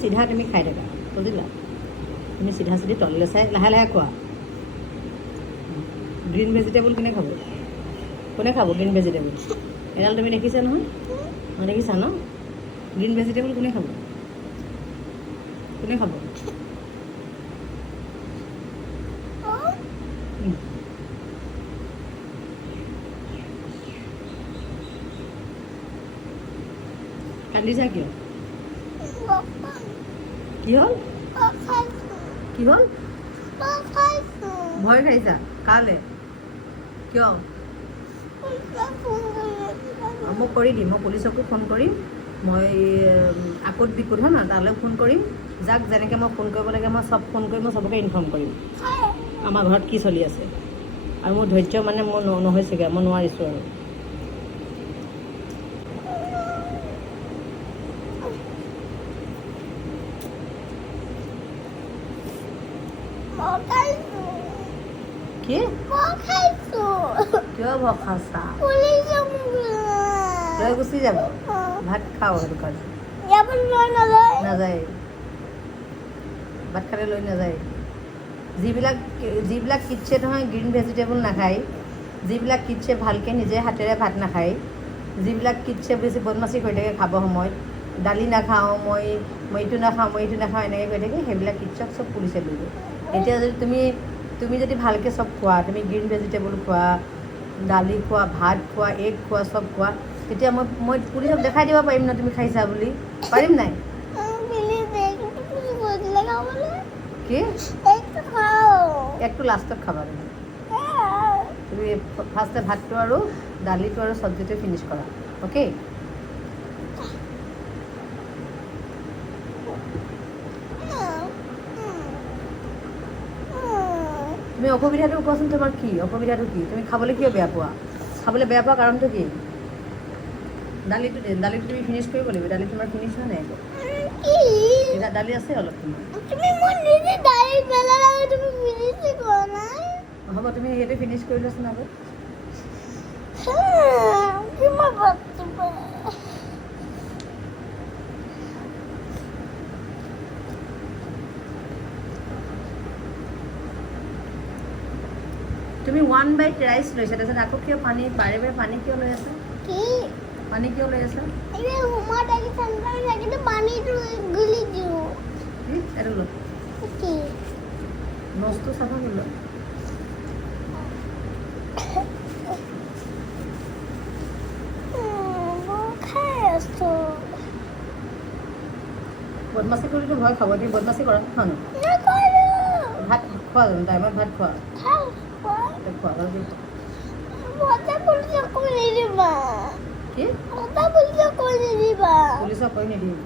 চিধা তুমি খাই থাকা বুজিলা তুমি চিধা চিধি তললৈ চাই লাহে লাহে খোৱা গ্ৰীণ ভেজিটেবল কোনে খাব গ্ৰীণ ভেজিটেবল এডাল তুমি দেখিছা নহয় অঁ দেখিছা ন গ্ৰীণ ভেজিটেবল কোনে খাব কান্দিছা কিয় কি হ'ল ভয় খাইছা কালে কিয় মোক কৰি দিম মই পুলিচকো ফোন কৰিম মই আকত বিকুত হয় ন তালৈ ফোন কৰিম যাক যেনেকৈ মই ফোন কৰিব লাগে মই চব ফোন কৰি মই চবকে ইনফৰ্ম কৰিম আমাৰ ঘৰত কি চলি আছে আৰু মোৰ ধৈৰ্য মানে মোৰ নহৈছেগৈ মই নোৱাৰিছোঁ আৰু কি কিয় ভয় খাইছা লৈ গুচি যাব ভাত খাওঁ সেইটো কাৰণে নাযায় ভাত খালে লৈ নাযায় যিবিলাক কিটছে নহয় গ্ৰীণ ভেজিটেবল নাখায় যিবিলাক কিটছে ভালকৈ নিজে হাতেৰে ভাত নাখায় যিবিলাক কিটছে বেছি বদমাচি কৰি থাকে খাব সময়ত দালি নাখাওঁ মই এইটো নাখাওঁ এনেকৈ কৈ থাকে সেইবিলাক কিটছক চব পুলিচে লৈ যায় এতিয়া যদি তুমি যদি ভালকৈ চব খোৱা তুমি গ্ৰীণ ভেজিটেবল খোৱা দালি খোৱা ভাত খোৱা এগ খোৱা চব খোৱা তেতিয়া মই পুলিচক দেখাই দিব পাৰিম ন তুমি খাইছা বুলি পাৰিম নাই কি এগটো লাষ্টত খাবা তুমি ফাৰ্ষ্টে ভাতটো আৰু দালিটো আৰু চব্জিটো ফিনিছ কৰা অ'কে তুমি অসুবিধাটো কোৱাচোন তোমাৰ কি অসুবিধাটো কি তুমি খাবলৈ কিয় বেয়া পোৱা খাবলৈ বেয়া পোৱা কাৰণটো কি দালিটো তুমি ফিনিছ কৰিব লাগিব দালি তোমাৰ ফিনিছ হোৱা নাই এতিয়া দালি আছে অলপ হ'ব তুমি সেইটো ফিনিছ কৰি লোৱাচোন আগত তুমি 1 বাইট ৰাইচ লৈছা তাৰপিছত আকৌ কিয় পানী বাৰে বাৰে পানী কিয় লৈ আছা পানী কিয় লৈ আছা এইটো লো নচটো চাফা কৰি লো বদমাচি কৰিতো ভয় খাব তুমি বদমাচি কৰা খোৱা ন ভাত খোৱা জানো টাইমত ভাত খোৱা পুলিচক কৈ নিদিম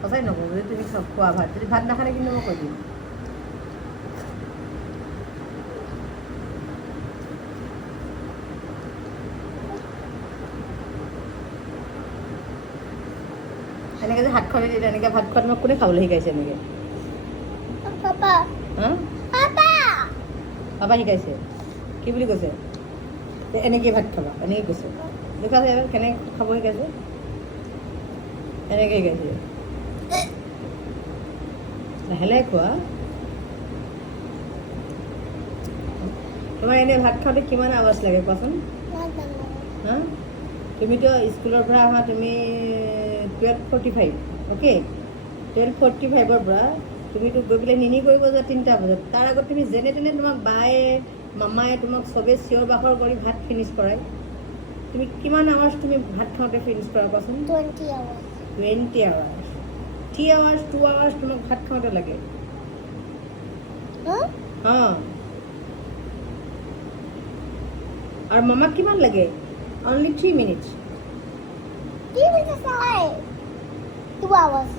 সঁচাই নকওঁ যদি তুমি খোৱা ভাত যদি ভাত নাখালে কিন্তু মই কৈ দিম এনেকৈ যে হাত খোৱা এনেকৈ ভাত খোৱা তোমাক কোনে খাবলৈ শিকাইছে এনেকৈ পাপা শিকাইছে কি বুলি কৈছে এনেকৈ ভাত খাবা এনেকৈ কৈছে দেখা যায় কেনেকৈ খাব শিকাইছে এনেকৈ শিকাইছে লাহে লাহে খোৱা তোমাৰ এনেই ভাত খাওঁতে কিমান আৱাজ লাগে কোৱাচোন হা তুমিতো স্কুলৰ পৰা আহা তুমি 12:45 অ'কে 12:45ৰ পৰা তুমিতো গৈ পেলাই নিনি কৰিব যোৱা 3টা বজাত তাৰ আগত তুমি যেনে তেনে তোমাক বায়ে মামায়ে তোমাক চবেই চিঞৰ বাখৰ কৰি ভাত ফিনিছ কৰায় তুমি কিমান আৱাৰ্ছ তুমি ভাত খাওঁতে ফিনিছ কৰা কোৱাচোন 20 আৱাৰ্ছ 3 আৱাৰ্ছ 2 আৱাৰ্ছ তোমাক ভাত খাওঁতে লাগে অঁ আৰু মামাক কিমান লাগে অনলি 3 মিনিটছ 2 hours.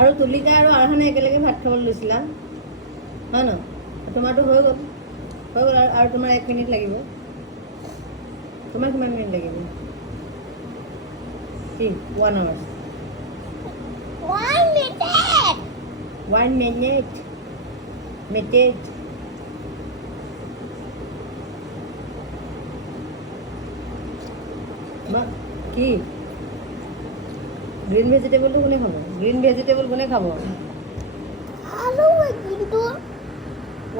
আৰু তুলিকা আৰু আৰহানে একেলগে ভাত খাবলৈ লৈছিলা হয় ন তোমাৰতো হৈ গ'ল আৰু তোমাৰ 1 মিনিট লাগিব তোমাৰ কিমান মিনিট লাগিব কি 1 hour 1 minute কি গ্ৰীণ ভেজিটেবলটো কোনে খাব গ্ৰীণ ভেজিটেবল কোনে খাব ভালো হয় কিন্তু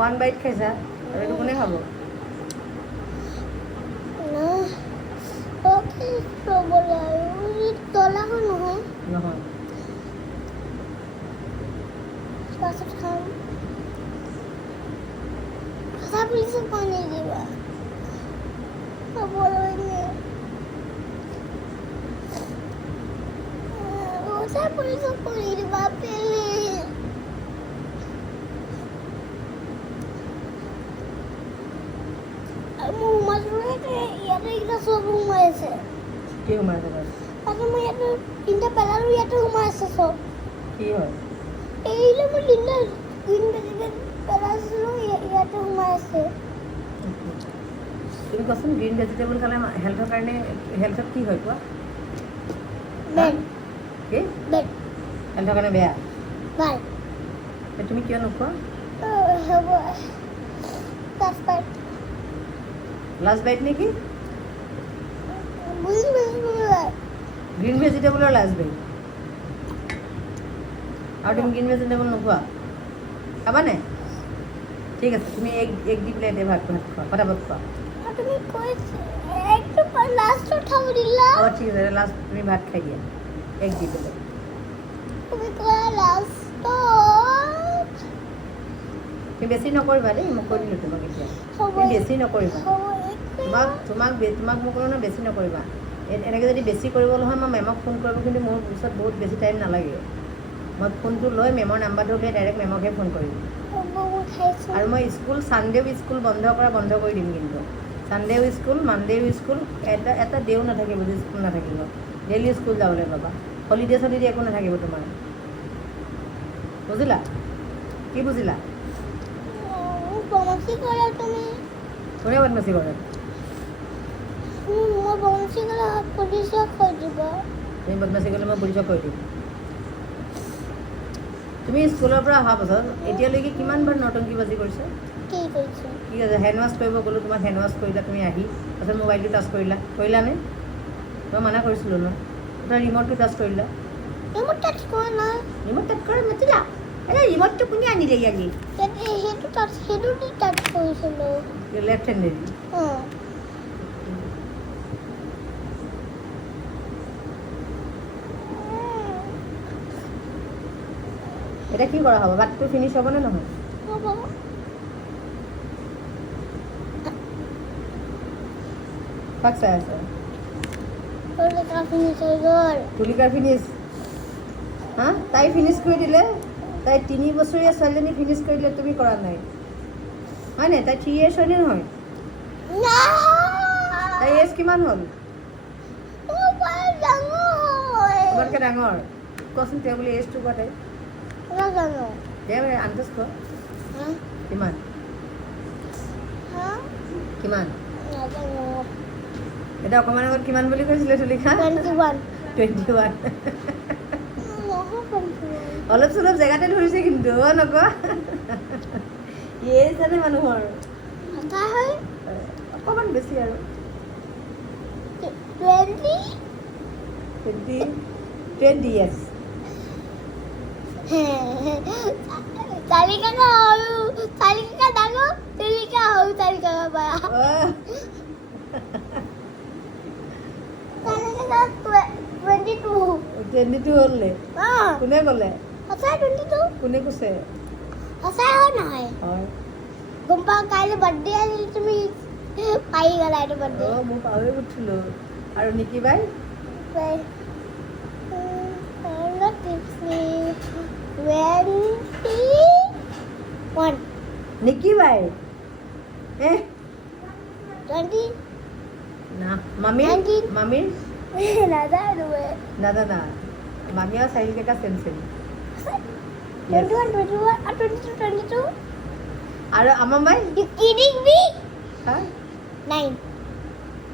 1 বাইট খাইছা আৰু এইটো কোনে খাব না ওকে প্রবলা ওই তলা নহয় নহয় পাছত খাম কথা পুলিশে পানি দিবা বলনি ওটা পুলিশে পানি দিবা পেলে মোৰ মাজতে ইয়াতে এটা সব সোমাই আছে কি সোমাই আছে তাত? তাতে মই ইয়াতে তিনিটা পেলালো ইয়াতে সোমাই আছে সব কি হয় এইলে মই তিনিটা গ্ৰীণ ভেজিটেবল পেলাইছিলোঁ ইয়াতে সোমাই আছে তুমি কোৱাচোন গ্ৰীণ ভেজিটেবল খালে হেল্থৰ কাৰণে হেল্থত কি হয় কোৱা বেড কি বেড হেল্থৰ কাৰণে বেয়া ভাল তে তুমি কিয় নোখোৱা হ'ব লাষ্ট পাৰ্ট লাষ্ট বাইট নেকি গ্ৰীণ ভেজিটেবল গ্ৰীণ ভেজিটেবলৰ লাষ্ট বাইট আৰু তুমি গ্ৰীণ ভেজিটেবল নোখোৱা খাবানে ঠিক আছে তুমি এক দি পেলাই এতিয়া ভাত খোৱা পটাপট খোৱা তুমি কৈছে একটু লাস্টত খাব দিলা অঁ ঠিক আছে লাষ্ট তুমি ভাত খাই দিয়া এক দি পেলাই তুমি কলা লাস্টত তুমি বেছি নকৰিবা দেই মোক কৈ দিলোঁ তোমাক এতিয়া হ'ব তুমি বেছি নকৰিবা হ'ব তোমাক মোক ক'লো ন বেছি নকৰিবা এনেকৈ যদি বেছি কৰিবলৈ হয় মই মেমক ফোন কৰিব কিন্তু মোৰ পিছত বহুত বেছি টাইম নালাগে মই ফোনটো লৈ মেমৰ নাম্বাৰটো উলিয়াই ডাইৰেক্ট মেমকহে ফোন কৰিম খাইছো আৰু মই স্কুল ছানডেও স্কুল বন্ধ কৰি দিম কিন্তু ছানডেও স্কুল মানডেও স্কুল এটা দেও নাথাকিব যে স্কুল নাথাকিব ডেইলি স্কুল যাবলৈ পাবা হলিডে চলিডে একো নাথাকিব তোমাৰ বুজিলা কি বুজিলা বনসি কৰা তুমি কোনে বদমাচি কৰে মই বনসি কৰা পুলিচে কৈ দিবা তুমি বদমাচি কৰিলে মই পুলিচক কৈ দিম তুমি স্কুলৰ পৰা অহা পাছত এতিয়ালৈকে কিমানবাৰ নটংকিবাজি কৰিছা কি কৈছো ঠিক আছে হেণ্ড ৱাছ কৰিব গ'লোঁ তোমাক হেণ্ড ৱাছ কৰিলা তুমি আহি তাৰপিছত মোবাইলটো টাচ কৰিলানে মই মানা কৰিছিলোঁ ন তাৰ ৰিম'টটো টাচ কৰিলা মোৰ টাচ কৰা নাই ৰিম'ট টাচ কৰা নাছিলা এই ৰিম'টটো কোনে আনিলে আজি সেইটো দি টাচ কৰিছিলোঁ লেফ্ট হেণ্ডেদি অঁ এতিয়া কি কৰা হ'ব ভাতটো ফিনিছ হ'বনে নহয় হ'ব কাক চাই আছে তুলিকা ফিনিছ হৈ গ'ল তুলিকাৰ ফিনিছ হা তাই ফিনিছ কৰি দিলে তাই 3 বছৰীয়া ছোৱালীজনী ফিনিছ কৰি দিলে তুমি কৰা নাই হয় নাই তাই 3 years হয়নে নহয় তাই এজ কিমান হ'ল তোমাতকৈ ডাঙৰ কোৱাচোন তেওঁ বুলি এজটো কোৱা তাই তেওঁ আন্দাজ কোৱা কিমান কিমান এতিয়া অকণমান আগত কিমান বুলি কৈছিলে তুলিকা 21 অলপ চলপ জেগাতে ধৰিছে কিন্তু নকোৱা এই জানে মানুহৰ অকণমান বেছি আৰু 20 years তালিকা ডাঙৰ তালিকা সৰু তালিকা পৰা 22 হ'লে কোনে ক'লে কোনে কৈছে নহয় হয় গম পাওঁ কাইলৈ বাৰ্থডে আহিলে তুমি পাই গ'লা এইটো বাৰ্থডে অঁ মই পাহৰি উঠিলোঁ আৰু নিকি বাই নিকি বাই না মামীৰ নাজানো নাজানা মামী আৰু চাৰিল কেইটা চেম 22 আৰু আমাৰ বাই You kidding me? হা 9.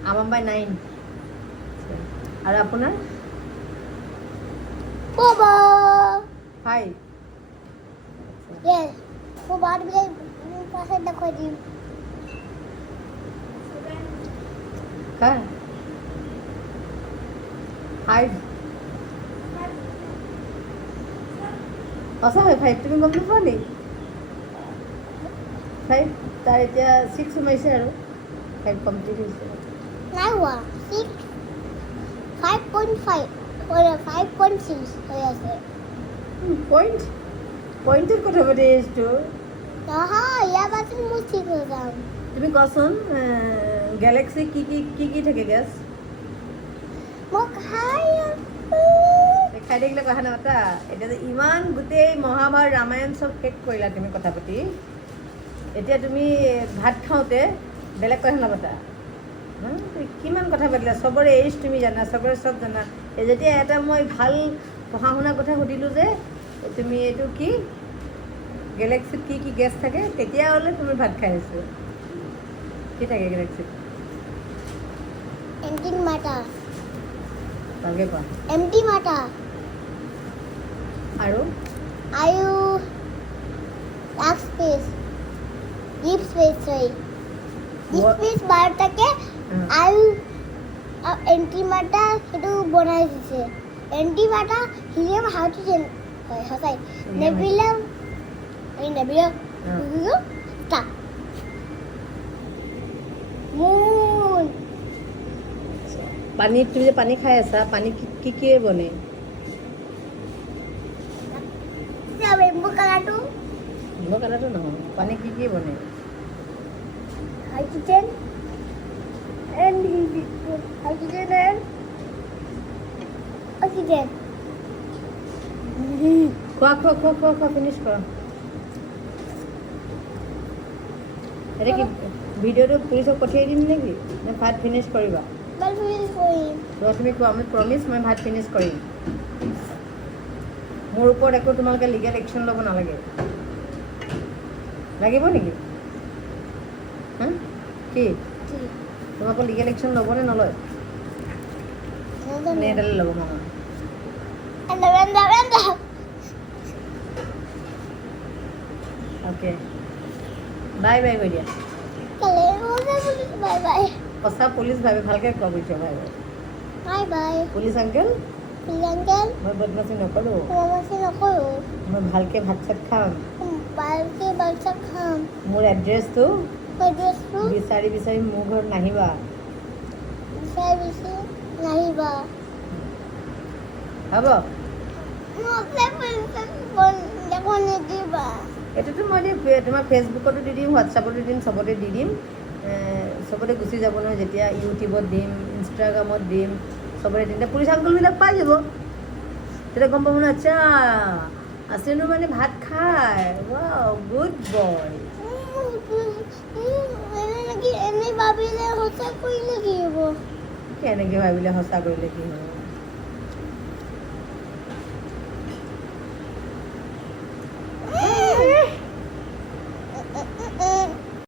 আমাৰ বাই 9 আৰু আপোনাৰ Baba. 5 Yes. वो बाद में पासे देखो जी কাৰ সঁচা হয় 5 তুমি গম নোপোৱা নি 5 তাৰ এতিয়া 6 সোমাইছে আৰু 5 কমপ্লিট হৈছে নাই হোৱা 6 5.5 5.6 হৈ আছে পইণ্টৰ কথা পাতি আছো নহয় ইয়াৰ পাছত মোৰ ঠিক হৈ যাম তুমি কোৱাচোন গেলেক্সি কি থাকে গেছ মই খাই খাই থাকিলে কথা নাপাতা এতিয়া যে ইমান গোটেই মহাভাৰত ৰামায়ণ চব শেষ কৰিলা তুমি কথা পাতি এতিয়া তুমি ভাত খাওঁতে বেলেগ কথা নাপাতা কিমান কথা পাতিলা চবৰে এইজ তুমি জানা চবৰে চব জানা যেতিয়া এটা মই ভাল পঢ়া শুনা কথা সুধিলোঁ যে তুমি এইটো কি গেলেক্সিত কি গেছ থাকে তেতিয়াহ'লে তুমি ভাত খাই আছো কি থাকে গেলেক্সিত এণ্টি মাটাৰ ভালকৈ কোৱা এম্পটি মাটাৰ আৰু dark space deep space deep space বাৰ থাকে আৰু এণ্টি মাটাৰ সেইটো বনাই দিছে এণ্টি মাটাৰ হিলিয়াম হাইড্ৰজেন হয় সঁচাই নেবিলা ষ্টাৰ মুন পানীত তুমি যে পানী খাই আছা পানী কি বনে ৰেইনবো কালাৰটো মই কালাৰটো নহয় পানী কি বনে hydrogen and hydrogen and oxygen খোৱা ফিনিছ কৰা এতিয়া কি ভিডিঅ'টো পুলিচক পঠিয়াই দিম নেকি নে ভাত ফিনিছ কৰিবা বাল ফিনিছ কৰিম তুমি কোৱা আমি প্ৰমিছ মই ভাত ফিনিছ কৰিম মোৰ ওপৰত একো তোমালোকে লিগেল একশ্যন ল'ব নালাগে লাগিব নেকি কি তোমালোকৰ লিগেল একশ্যন ল'বনে নলয় নে এডালে ল'ব মামা অ'কে বাই কৈ দিয়া বাই বাই সঁচা পুলিচ ভাবে ভালকৈ কোৱা বুজিছ ভাই bye bye police uncle uncle মই বদমাচি নকৰোঁ বদমাচি নকৰোঁ মই ভালকৈ ভাত চাত খাম ভালকৈ বাচ্চা খাম মোৰ এড্ৰেছটো এড্ৰেছটো বিচাৰি মোৰ ঘৰত নাহিবা বিচাৰি নাহিবা হ'ব দেখোন নিদিবা এইটোতো মই তোমাৰ ফেচবুকতো দি দিম হোৱাটছআপতো দি দিম চবতে দি দিম চবতে গুচি যাব নহয় যেতিয়া ইউটিউবত দিম ইনষ্টাগ্ৰামত দিম চবতে দিম পুলিচ আংকলবিলাক পাই যাব তেতিয়া গম পাব ন আচ্ছা আছিনো মানে ভাত খায় গুড বয় এনেই ভাবিলে সঁচা কৰিলে কি হ'ব কেনেকৈ ভাবিলে সঁচা কৰিলে কি হ'ব